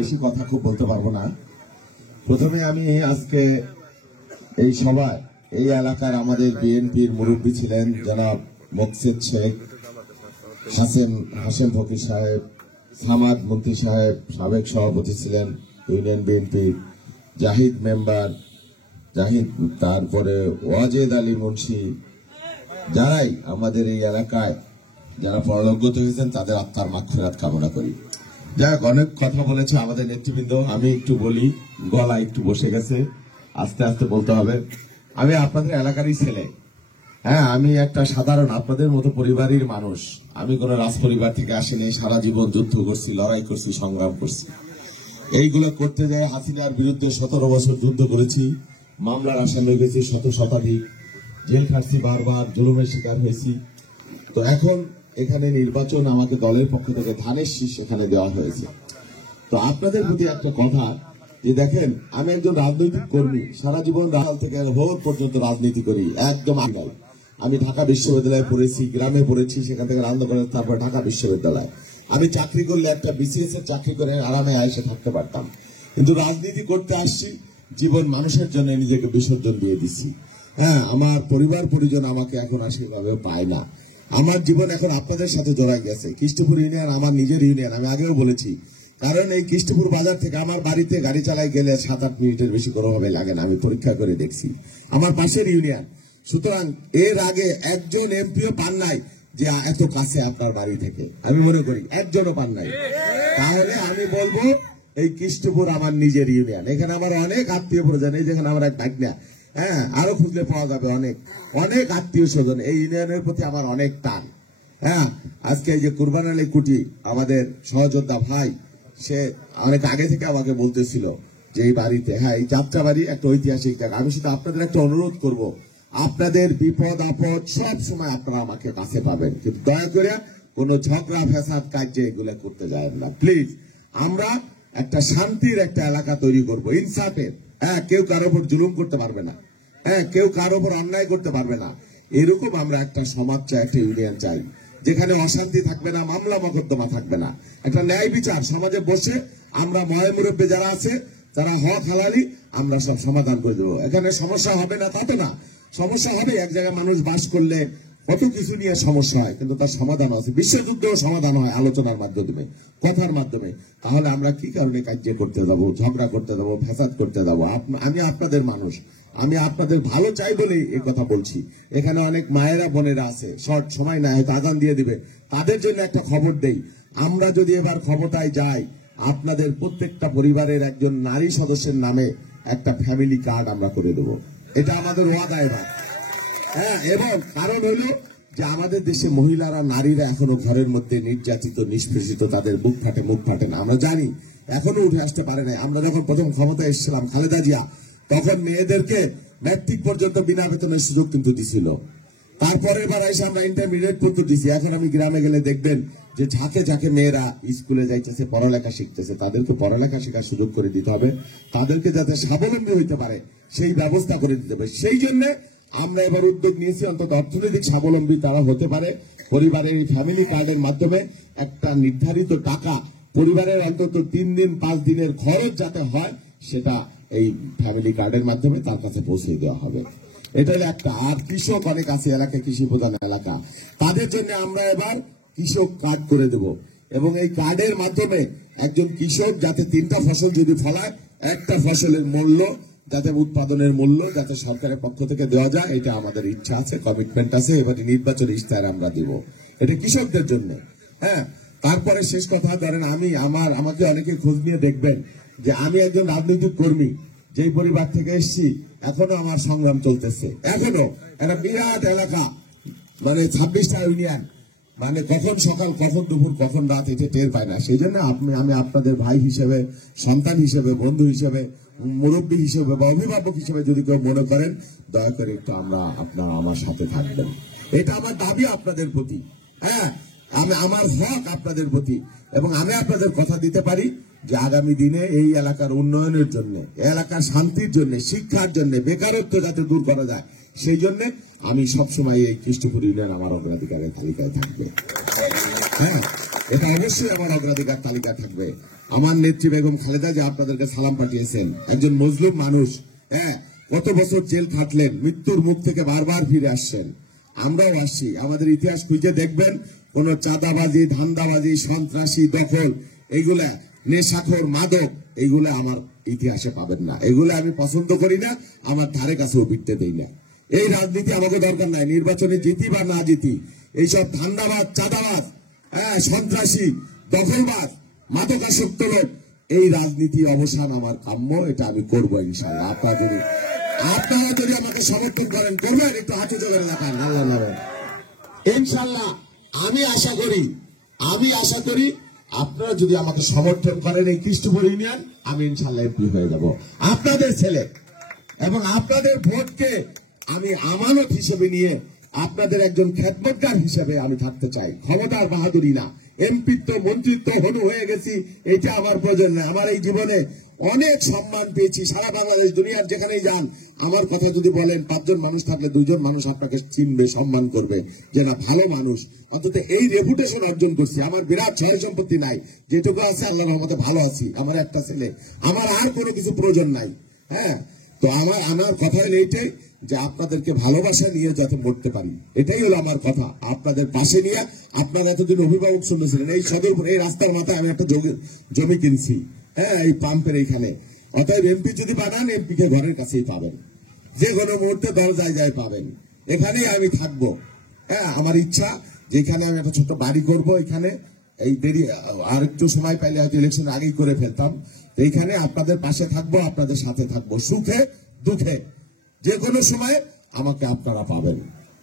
বেশি কথা খুব বলতে পারবো না। প্রথমে আমি আজকে এই সভায় এই এলাকার আমাদের বিএনপির মুরব্বী ছিলেন জনাব মোকসেদ শেখ, হাসেম ফকির সাহেব, সামাদ মন্ত্রী সাহেব, সাবেক সভাপতি ছিলেন union BNP, Zahid member Zahid, তারপরে ওয়াজেদ আলী মুন্সি, যারাই আমাদের এই এলাকায় যারা পরলোকগত হয়েছেন তাদের আত্মার মাগফিরাত কামনা করি। যাক, অনেক কথা বলেছে আমাদের নেতৃবৃন্দ, আমি একটু বলি, গলা একটু বসে গেছে, আস্তে আস্তে বলতে হবে। আমি আপনাদের এলাকারই ছেলে, হ্যাঁ, আমি একটা সাধারণ আপনাদের মতো পরিবারের মানুষ। আমি কোন রাজ পরিবার থেকে আসিনি, সারা জীবন যুদ্ধ করছি, লড়াই করছি, সংগ্রাম করছি। এইগুলো করতে যায় হাসিনার বিরুদ্ধে 17 বছর যুদ্ধ করেছি, মামলার আসামি হয়েছি শতাধিক, জেল খাটছি, বারবার জুলুমের শিকার হয়েছি। তো এখন এখানে নির্বাচন আমাকে দলের পক্ষ থেকে ধানের শীষ এখানে দেওয়া হয়েছে। তো আপনাদের প্রতি একটা কথা, যে দেখেন, আমি একজন রাজনৈতিক কর্মী, সারা জীবন রাহাল থেকে ভোর পর্যন্ত রাজনীতি করি, একদম আগাল। আমি ঢাকা বিশ্ববিদ্যালয়ে পড়েছি, গ্রামে পড়েছি, সেখান থেকে রাজনীতি করে তারপর ঢাকা বিশ্ববিদ্যালয়। আমি চাকরি করলে একটা বিসিএস এর চাকরি করে আরামে আয়সে থাকতে পারতাম, কিন্তু রাজনীতি করতে আসছি, জীবন মানুষের জন্য নিজেকে বিসর্জন দিয়ে দিচ্ছি। হ্যাঁ, আমার পরিবার পরিজন আমাকে এখন আর সেভাবে পায় না। আমার জীবন এখন আপনাদের সাথে জড়াই গেছে। কৃষ্ণপুর ইউনিয়ন আমার নিজের ইউনিয়ন, আমি আগেও বলেছি, কারণ এই কৃষ্ণপুর বাজার থেকে আমার বাড়িতে গাড়ি চালাই গেলে 7-8 মিনিটের বেশি কোনোভাবে লাগে না, আমি পরীক্ষা করে দেখছি। আমার পাশের ইউনিয়ন, সুতরাং এর আগে একজন এমপিও পান নাই যে এত কাছে আপনার বাড়ি থেকে, আমি মনে করি একজনও পান নাই। তাহলে আমি বলবো এই কৃষ্ণপুর আমার নিজের ইউনিয়ন, এখানে আমার অনেক আত্মীয় পরিজন, এই যেখানে আমার এক ভাগনা, হ্যাঁ, আরো খুঁজলে পাওয়া যাবে, অনেক অনেক আত্মীয় স্বজন। এই ইউনিয়নের প্রতি আমার অনেক টান। হ্যাঁ, আজকে এই যে কুরবান আলী কুটি আমাদের সহযোদ্ধা ভাই, সে অনেক আগে থেকে আমাকে বলতেছিল যে এই বাড়িতে, হ্যাঁ, এই যাত্রা বাড়ি একটা ঐতিহাসিক জায়গা। আমি শুধু আপনাদের একটা অনুরোধ করব, আপনাদের বিপদ আপদ সব সময় আপনারা আমাকে কাছে পাবেন, কিন্তু দয়া করে কোন ঝগড়া ফ্যাসাদ কার্যে এগুলো করতে যায় না, প্লিজ। আমরা একটা শান্তির একটা এলাকা তৈরি করব, ইনসাফের। হ্যাঁ, কেউ কারোর উপর জুলুম করতে পারবে না, হ্যাঁ, কেউ কারোর উপর অন্যায় করতে পারবে না। এরকম আমরা একটা সমাজ চাই, একটা ইউনিয়ন চাই, যেখানে অশান্তি থাকবে না, মামলা মকদ্দমা থাকবে না, একটা ন্যায় বিচার সমাজে বসে আমরা ময় মুরব্বী যারা আছে, যারা হক হালালি, আমরা সব সমাধান করে দেবো। এখানে সমস্যা হবে না তত না, সমস্যা হবে। এক জায়গায় মানুষ বাস করলে কত কিছু নিয়ে সমস্যা হয়, কিন্তু তার সমাধান আছে। বিশ্বযুদ্ধেও সমাধান হয় আলোচনার মাধ্যমে, কথার মাধ্যমে। তাহলে আমরা কি কারণে কার্য করতে যাবো, ঝগড়া করতে যাবো, ফ্যাসাদ করতে যাবো? আমি আপনাদের মানুষ, আমি আপনাদের ভালো চাই বলেই এই কথা বলছি। এখানে অনেক মায়েরা বোনেরা আছে, শর্ট সময় না হয়তো আগান দিয়ে দিবে, তাদের জন্য একটা খবর দেই। আমরা যদি এবার ক্ষমতায় যাই, আপনাদের প্রত্যেকটা পরিবারের একজন নারী সদস্যের নামে একটা ফ্যামিলি কার্ড আমরা করে দেবো। এটা আমাদের ওয়াদা এবার। হ্যাঁ, এবং কারণ হলো যে আমাদের দেশে মহিলারা, নারীরা এখনো ঘরের মধ্যে নির্যাতিত, নিষ্পেষিত, তাদের মুখ ফাটে না, আমরা জানি, এখনো উঠে আসতে পারে না। আমরা যখন প্রথম ক্ষমতায় এসেছিলাম, খালেদা জিয়া, তখন মেয়েদেরকে ম্যাট্রিক পর্যন্ত বিনা বেতনের সুযোগ কিন্তু দিছিল। তারপরে এবার এসে আমরা ইন্টারমিডিয়েট পর্যন্ত দিচ্ছি। এখন আমি গ্রামে গেলে দেখবেন যে ঝাঁকে ঝাঁকে মেয়েরা স্কুলে যাইতেছে, পড়ালেখা শিখতেছে। তাদেরকে পড়ালেখা শেখার সুযোগ করে দিতে হবে, তাদেরকে যাতে স্বাবলম্বী হইতে পারে সেই ব্যবস্থা করে দিতে হবে। সেই জন্য আমরা এবার উদ্যোগ নিয়েছি, অন্তত অর্থনৈতিক স্বাবলম্বী তারা হতে পারে। পরিবারের এই ফ্যামিলি কার্ডের মাধ্যমে একটা নির্ধারিত টাকা পরিবারের অন্তত 3 দিন 5 দিনের খরচ যাতে হয়, সেটা এই ফ্যামিলি কার্ডের মাধ্যমে তার কাছে পৌঁছে দেওয়া হবে। এটা একটা। আর কৃষক অনেক আছে এলাকায়, কৃষি প্রধান এলাকা, তাদের জন্য আমরা এবার কৃষক কার্ড করে দেব। এবং এই কার্ডের মাধ্যমে একজন কৃষক যাতে 3টা ফসল যদি ফলায়, একটা ফসলের মূল্য যাতে, উৎপাদনের মূল্য যাতে সরকারের পক্ষ থেকে দেওয়া যায়, এটা আমাদের ইচ্ছা আছে, কমিটমেন্ট আছে। এবারে নির্বাচনী ইশতেহার আমরা দিব, এটা কৃষকদের জন্য। হ্যাঁ, তারপরে শেষ কথা, ধরেন আমাকে অনেকে খোঁজ নিয়ে দেখবেন যে আমি একজন রাজনৈতিক কর্মী, যেই পরিবার থেকে এসেছি, এখনো আমার সংগ্রাম চলতেছে। এখনো একটা বিরাট এলাকা, মানে 26টা ইউনিয়ন, মানে কখন সকাল, কখন দুপুর, কখন রাত, এটা টের পায় না। সেই জন্য আমি আপনাদের ভাই হিসেবে, সন্তান হিসেবে, বন্ধু হিসেবে, মুরব্বী হিসেবে বা অভিভাবক হিসেবে যদি কেউ মনে করেন, দয়া করে একটু আপনারা আমার সাথে থাকবেন। এটা আমার দাবি আপনাদের প্রতি। হ্যাঁ, আমার হক আপনাদের প্রতি। এবং আমি আপনাদের কথা দিতে পারি যে আগামী দিনে এই এলাকার উন্নয়নের জন্য, এলাকার শান্তির জন্য, শিক্ষার জন্য, বেকারত্ব যাতে দূর করা যায়, সেই জন্য আমি সবসময় এই কৃষ্ণপুর ইউনিয়ন আমার অগ্রাধিকারের তালিকায় থাকবে। হ্যাঁ, এটা অবশ্যই আমার অগ্রাধিকার তালিকা থাকবে। আমার নেত্রী বেগম খালেদা যে আপনাদেরকে সালাম পাঠিয়েছেন, একজন মজলুম মানুষ, হ্যাঁ, কত বছর জেল খাটলেন, মৃত্যুর মুখ থেকে বারবার ফিরে আসছেন। আমরাও আসছি। আমাদের ইতিহাস খুঁজে দেখবেন, কোন চাঁদাবাজি, ধান্দাবাজি, সন্ত্রাসী, দখল, এইগুলা, নেশাখোর, মাদক, এইগুলা আমার ইতিহাসে পাবেন না। এগুলো আমি পছন্দ করি না, আমার ধারে কাছেও ফিরতে দেই না। এই রাজনীতি আমাকে দরকার নাই। নির্বাচনে জিতি বা না জিতি, এইসব ধান্দাবাজ, চাঁদাবাজ, হ্যাঁ, সন্ত্রাসী, দখলবাজ, মাদকাসক্ত লোক, এই রাজনীতি অবসান আমার কাম্য। এটা আমি করবো ইনশাআল্লাহ। আপনারা যদি আমাকে সমর্থন করেন, করবেন, একটু হাতে জোরে দেখান আল্লাহ নামে। ইনশাআল্লাহ আমি আশা করি আপনারা যদি আমাকে সমর্থন করেন, এই কৃষ্ণপুর ইউনিয়ন, আমি ইনশাআল্লাহ এমপি হয়ে যাব, আপনাদের ছেলে। এবং আপনাদের ভোটকে আমি আমানত হিসেবে নিয়ে আপনাদের একজন খেদমতগার হিসেবে আমি থাকতে চাই। ক্ষমতার বাহাদুরি না, এমপিত্ব, মন্ত্রিত্ব, হনু হয়ে গেছি, এটা আমার প্রয়োজন না। আমার এই জীবনে অনেক সম্মান পেয়েছি, সারা বাংলাদেশ, দুনিয়ার যেখানেই যান, আমার কথা যদি বলেন, 5 জন মানুষ থাকলে 2 জন মানুষ আপনাকে চিনবে, সম্মান করবে, যে না ভালো মানুষ। অন্তত এই রেপুটেশন অর্জন করছি। আমার বিরাট ছয় সম্পত্তি নাই, যেটুকু আছে আল্লাহর রহমতে ভালো আছি। আমার একটা ছেলে, আমার আর কোনো কিছু প্রয়োজন নাই। হ্যাঁ, তো আমার কথা হলো এইটাই, যে আপনাদেরকে ভালোবাসা নিয়ে যাতে মরতে পারি, এটাই হলো আমার কথা। আপনাদের পাশে নিয়ে, আপনারা এতদিন অভিভাবক শুনেছিলেন, এই সদরপুর, এই রাস্তার মাথায় আমি একটা জমি কিনছি, হ্যাঁ, এই পাম্পের এইখানে। অতএব এমপি যদি বানান, এমপি কে ঘরের কাছেই পাবেন, যে কোনো মুহূর্তে দরজায় যায় পাবেন। এখানেই আমি থাকবো। হ্যাঁ, আমার ইচ্ছা যেখানে আমি একটা ছোট্ট বাড়ি করব, এখানে এই দেরি আর একটু সময় পাইলে হয়তো ইলেকশন আগেই করে ফেলতাম। এইখানে আপনাদের পাশে থাকবো, আপনাদের সাথে থাকবো, সুখে দুঃখে, যে কোনো সময় আমাকে আপনারা পাবেন।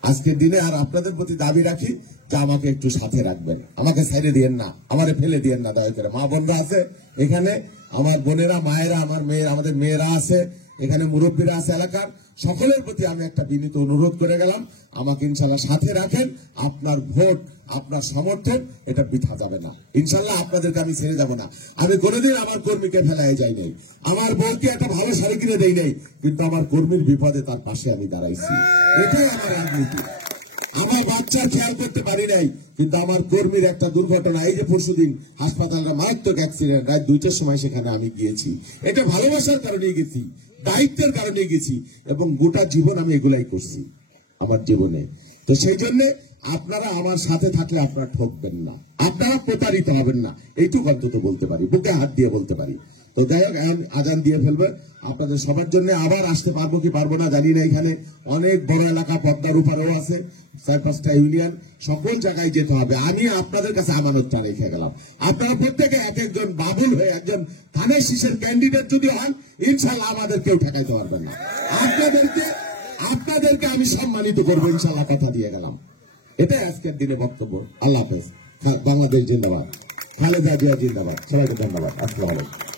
আজকের দিনে আর আপনাদের প্রতি দাবি রাখি যে আমাকে একটু সাথে রাখবেন, আমাকে ছেড়ে দিয়েন না, আমারে ফেলে দিয়েন না দয়া করে। মা বোনরা আছে এখানে, আমার বোনেরা, মায়েরা, আমার মেয়েরা, আমাদের মেয়েরা আছে এখানে, মুরব্বীরা আছে এলাকার, সকলের প্রতি আমি একটা বিনীত অনুরোধ করে গেলাম, আমাকে ইনশাল্লাহ সাথে রাখেন। আপনার ভোট, আপনার সমর্থন, এটা বৃথা যাবে না ইনশাল্লাহ। আপনাদেরকে আমি ছেড়ে যাব না। আমি কোনোদিন আমার কর্মীকে ফেলাই যাই নাই, আমার বউকে একটা ভালো শাড়ি কিনে দেই নাই, কিন্তু আমার কর্মীর বিপদে তার পাশে আমি দাঁড়াইছি। এটাই আমার রাজনীতি। আমার বাচ্চার খেয়াল করতে পারি নাই, কিন্তু আমার কর্মীর একটা দুর্ঘটনা, এই যে পরশুদিন হাসপাতালটা মারাত্মক অ্যাক্সিডেন্ট, রাত 2টার সময় সেখানে আমি গিয়েছি। এটা ভালোবাসার কারণেই গেছি, দায়িত্বের কারণে গেছি, এবং গোটা জীবন আমি এগুলাই করছি আমার জীবনে। তো সেই জন্য আপনারা আমার সাথে থাকলে আপনারা ঠকবেন না, আপনারা প্রতারিত হবেন না, এইটুকু অন্তত বলতে পারি, বুকে হাত দিয়ে বলতে পারি। তো যাই হোক, আজান দিয়ে ফেলবে। আপনাদের সবার জন্য আবার আসতে পারবো কি পারবো না জানি না। এখানে অনেক বড় এলাকা, পদ্মার উপরেও আছে 4-5টা ইউনিয়ন, সকল জায়গায় যেতে হবে। আমি আপনাদের কাছে আমানতটা রেখে গেলাম। আপনারা প্রত্যেকে এক একজন বাবুল হয়ে, একজন ধানের শীষের ক্যান্ডিডেট যদি হন, ইনশাল্লাহ আমাদের কেউ ঠেকাইতে পারবেন না। আপনাদেরকে আমি সম্মানিত করবো ইনশাল্লাহ, কথা দিয়ে গেলাম। এটাই আজকের দিনে বক্তব্য। আল্লাহ হাফেজ। বাংলাদেশ জিন্দাবাদ, খালেদা জিয়া জিন্দাবাদ। সবাইকে ধন্যবাদ। আসসালামু আলাইকুম।